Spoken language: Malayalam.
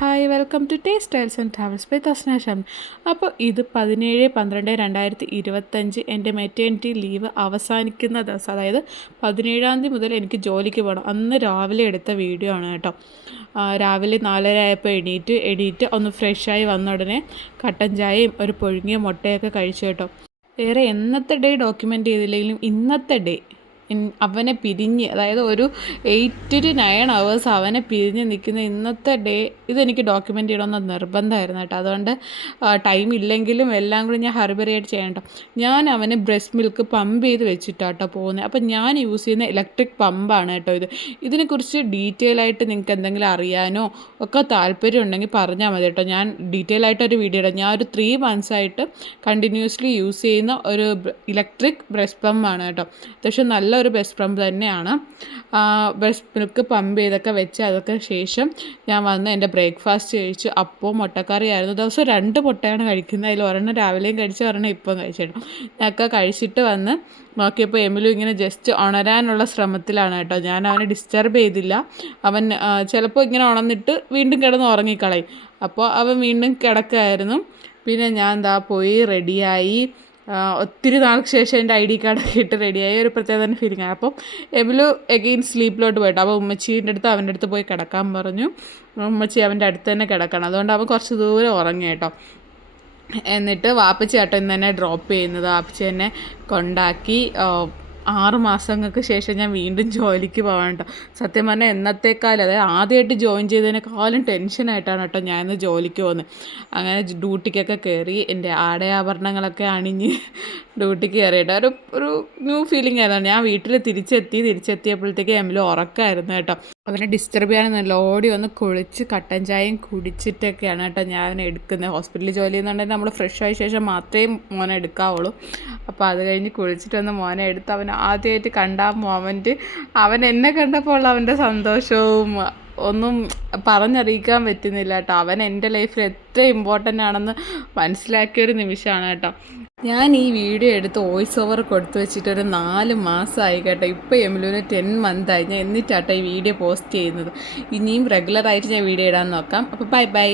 Hi welcome to taste styles and travels by Thasna Sham. അപ്പോൾ ഇത് 17/12/2025 എൻ്റെ മെറ്റേണിറ്റി ലീവ് അവസാനിക്കുന്ന ദിവസം, അതായത് 17-ാം തീയതി മുതൽ എനിക്ക് ജോലിക്ക് പോകണം. അന്ന് രാവിലെ എടുത്ത വീഡിയോ ആണ് കേട്ടോ. രാവിലെ 4:30 ആയപ്പോൾ എണീറ്റ് ഒന്ന് ഫ്രഷായി വന്ന ഉടനെ കട്ടൻ ചായയും ഒരു പുഴുങ്ങിയ മുട്ടയൊക്കെ കഴിച്ചു കേട്ടോ. വേറെ എന്നത്തെ ഡേ ഡോക്യുമെൻ്റ് ചെയ്തില്ലെങ്കിലും ഇന്നത്തെ ഡേ അവനെ പിരിഞ്ഞ്, അതായത് ഒരു 8 to 9 hours അവനെ പിരിഞ്ഞ് നിൽക്കുന്ന ഇന്നത്തെ ഡേ ഇതെനിക്ക് ഡോക്യുമെൻ്റ് ചെയ്യണമെന്ന് നിർബന്ധമായിരുന്നു കേട്ടോ. അതുകൊണ്ട് ടൈം ഇല്ലെങ്കിലും എല്ലാം കൂടി ഞാൻ ഹറിബറിയായിട്ട് ചെയ്യണം കേട്ടോ. ഞാൻ അവന് ബ്രസ്റ്റ് മിൽക്ക് പമ്പ് ചെയ്ത് വെച്ചിട്ടാട്ടോ പോകുന്നത്. അപ്പം ഞാൻ യൂസ് ചെയ്യുന്ന ഇലക്ട്രിക് പമ്പാണ് കേട്ടോ ഇത്. ഇതിനെക്കുറിച്ച് ഡീറ്റെയിൽ ആയിട്ട് നിങ്ങൾക്ക് എന്തെങ്കിലും അറിയാനോ ഒക്കെ താല്പര്യം ഉണ്ടെങ്കിൽ പറഞ്ഞാൽ മതി കേട്ടോ. ഞാൻ ഡീറ്റെയിൽ ആയിട്ടൊരു വീഡിയോ ഇടാം. ഞാൻ ഒരു 3 months ആയിട്ട് കണ്ടിന്യൂസ്ലി യൂസ് ചെയ്യുന്ന ഒരു ഇലക്ട്രിക് ബ്രസ്റ്റ് പമ്പാണ് കേട്ടോ. അത്യാവശ്യം നല്ലൊരു ബ്രസ്റ്റ് പമ്പ് തന്നെയാണ്. ബ്രസ്റ്റ് മിൽക്ക് പമ്പ് ചെയ്തൊക്കെ വെച്ച് അതൊക്കെ ശേഷം ഞാൻ വന്ന് എൻ്റെ ബ്രേക്ക്ഫാസ്റ്റ് കഴിച്ചു. അപ്പോൾ മുട്ടക്കറിയായിരുന്നു. ദിവസം 2 മുട്ടയാണ് കഴിക്കുന്നത്. അതിൽ ഒരെണ്ണം രാവിലെയും കഴിച്ച് ഒരെണ്ണം ഇപ്പം കഴിച്ചിട്ടു. ഞാനൊക്കെ കഴിച്ചിട്ട് വന്ന് നോക്കിയപ്പോൾ എമിലു ഇങ്ങനെ ജസ്റ്റ് ഉണരാനുള്ള ശ്രമത്തിലാണ് കേട്ടോ. ഞാൻ അവനെ ഡിസ്റ്റർബ് ചെയ്തില്ല. അവൻ ചിലപ്പോൾ ഇങ്ങനെ ഉണർന്നിട്ട് വീണ്ടും കിടന്ന് ഉറങ്ങിക്കളയും. അപ്പോൾ അവൻ വീണ്ടും കിടക്കുകയായിരുന്നു. പിന്നെ ഞാൻ പോയി റെഡിയായി. ഒത്തിരി നാൾക്ക് ശേഷം എൻ്റെ ID കാർഡൊക്കെ ഇട്ട് റെഡിയായി. ഒരു പ്രത്യേക തന്നെ ഫീലിംഗ് ആയി. അപ്പം എമിലു എഗെയിൻ സ്ലീപ്പിലോട്ട് പോയിട്ട് അപ്പോൾ ഉമ്മച്ചീൻ്റെ അടുത്ത് അവൻ്റെ അടുത്ത് പോയി കിടക്കാൻ പറഞ്ഞു. ഉമ്മച്ചി അവൻ്റെ അടുത്ത് തന്നെ കിടക്കണം. അതുകൊണ്ട് അവൻ കുറച്ച് ദൂരം ഉറങ്ങി കേട്ടോ. എന്നിട്ട് വാപ്പച്ചി കേട്ടോ ഇന്ന് തന്നെ ഡ്രോപ്പ് ചെയ്യുന്നത്. വാപ്പച്ചി എന്നെ കൊണ്ടാക്കി. 6 മാസങ്ങൾക്ക് ശേഷം ഞാൻ വീണ്ടും ജോലിക്ക് പോകാൻ കേട്ടോ. സത്യം പറഞ്ഞാൽ എന്നത്തേക്കാളും, അതായത് ആദ്യമായിട്ട് ജോയിൻ ചെയ്തതിനേക്കാളും ടെൻഷനായിട്ടാണ് കേട്ടോ ഞാൻ ഇന്ന് ജോലിക്ക് പോകുന്നത്. അങ്ങനെ ഡ്യൂട്ടിക്കൊക്കെ കയറി എൻ്റെ ആടയാഭരണങ്ങളൊക്കെ അണിഞ്ഞ് ഡ്യൂട്ടിക്ക് കയറിയിട്ട് ഒരു ന്യൂ ഫീലിംഗ് ആയിരുന്നു. ഞാൻ വീട്ടിൽ തിരിച്ചെത്തിയപ്പോഴത്തേക്ക് എമിലു ഉറക്കമായിരുന്നു കേട്ടോ. അവനെ ഡിസ്റ്റർബ് ചെയ്യാനൊന്നുമില്ല. ഓടി വന്ന് കുളിച്ച് കട്ടൻ ചായയും കുടിച്ചിട്ടൊക്കെയാണ് കേട്ടോ ഞാൻ എടുക്കുന്നത്. ഹോസ്പിറ്റലിൽ ജോലി ചെയ്യുന്നുണ്ടെങ്കിൽ നമ്മൾ ഫ്രഷ് ആയ ശേഷം മാത്രമേ മോനെ എടുക്കാവുള്ളൂ. അപ്പോൾ അത് കഴിഞ്ഞ് കുളിച്ചിട്ട് വന്ന് മോനെ എടുത്ത് അവൻ ആദ്യമായിട്ട് കണ്ട ആ മൊമെൻറ്റ്, അവൻ എന്നെ കണ്ടപ്പോൾ അവൻ്റെ സന്തോഷവും ഒന്നും പറഞ്ഞറിയിക്കാൻ പറ്റുന്നില്ല കേട്ടോ. അവൻ എൻ്റെ ലൈഫിൽ എത്ര ഇമ്പോർട്ടൻ്റ് ആണെന്ന് മനസ്സിലാക്കിയൊരു നിമിഷമാണ് കേട്ടോ. ഞാൻ ഈ വീഡിയോ എടുത്ത് വോയിസ് ഓവർ കൊടുത്തു വെച്ചിട്ടൊരു 4 മാസമായി കേട്ടോ. ഇപ്പോൾ എമിലുവിന് 10 month ആയി. ഞാൻ എന്നിട്ടാട്ടോ ഈ വീഡിയോ പോസ്റ്റ് ചെയ്യുന്നത്. ഇനിയും റെഗുലറായിട്ട് ഞാൻ വീഡിയോ ഇടാൻ നോക്കാം. അപ്പോൾ ബൈ.